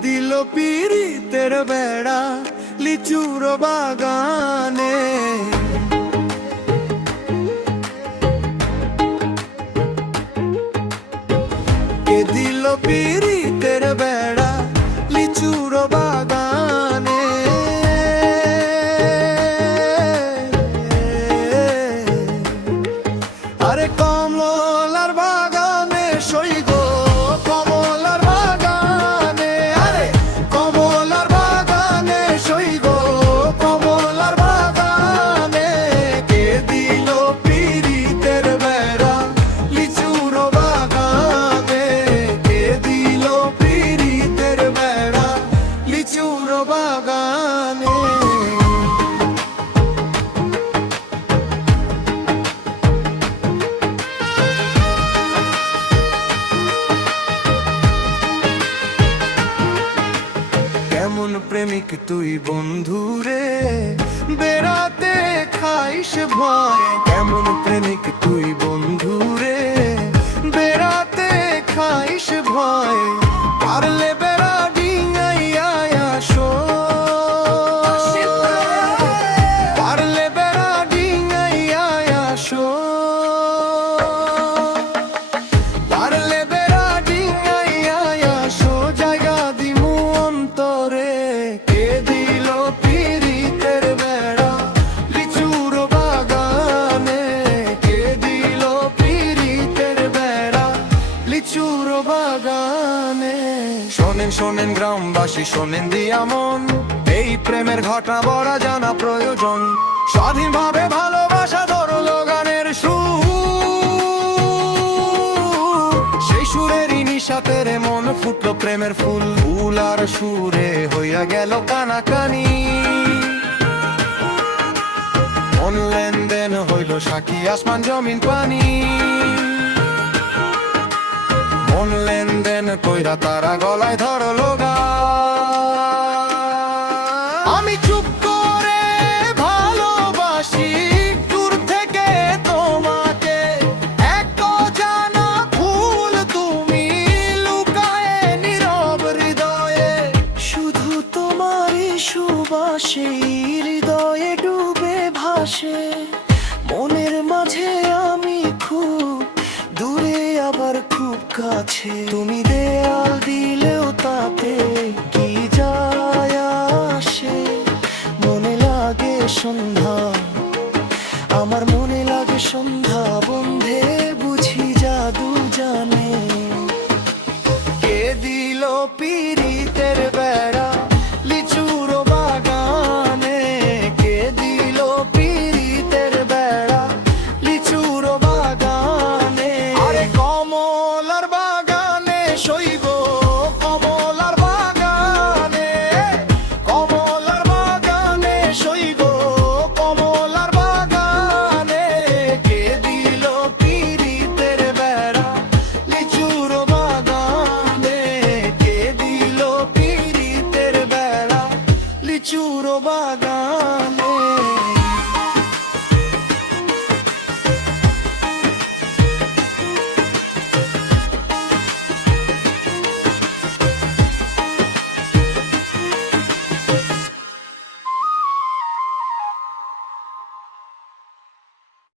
দিল পীড়িতের বেড়া লিচুর বাগানে। কে দিল পীড়িতের বেড়া লিচুর বাগানে। আরে কমলার বাগানে সই গো, কমলার বাগানে। আরে কমলার বাগানে সই গো, কমলার বাগানে। কে দিল পীড়িতের বেড়া লিচুর বাগানে। কে দিল পীড়িতের বেড়া লিচুর বাগানে। কেমন প্রেমিক তুই বন্ধুরে, বেড়াতে খাইস ভয়। কেমন প্রেমিক তুই বন্ধুরে, বেড়াতে খাইস ভয়। পারলে বেড়া ডিঙাইয়া আসো, পারলে বেড়া ডিঙাইয়া আসো। পারলে বেড়া ডিঙাইয়া আসো, জায়গা দিমু অন্তরে। কে দিল পীড়িতের বেড়া লিচুর বাগানে। কে দিল পীড়িতের বেড়া লিচুর বাগানে। শোনেন শোনেন গ্রামবাসী, শোনেন দিয়া মন, এই প্রেমের ঘটনা বড় জানা প্রয়োজন। স্বাধীনভাবে ভালোবাসা ধরলো গানের সুর, সেই সুরেরই নিশাতে রে মন ফুটলো প্রেমের ফুল। ফুল আর সুরে হইয়া গেল কানাকানি, মন লেনদেন হইল সাক্ষী আসমান জমিন পানি। মন লেনদেন কইরা তারা গলায় ধরলো গান। আমি চুপ করে ভালোবাসি দূর থেকে তোমাকে, এক অজানা ফুল তুমি লুকায়ে নীরব হৃদয়ে। শুধু তোমারই সুবাসে হৃদয়ে ডুবে ভাসে। মনের মাঝে আমি খুব দূরে আবার খুব কাছে। তুমি দেয়াল দিলেও তাতে কি যায় আসে। মনে লাগে সন্ধ্যা, আমার মনে লাগে সন্ধ্যা। বন্ধে বুঝি জাদু জানে। কে দিল পীড়িতের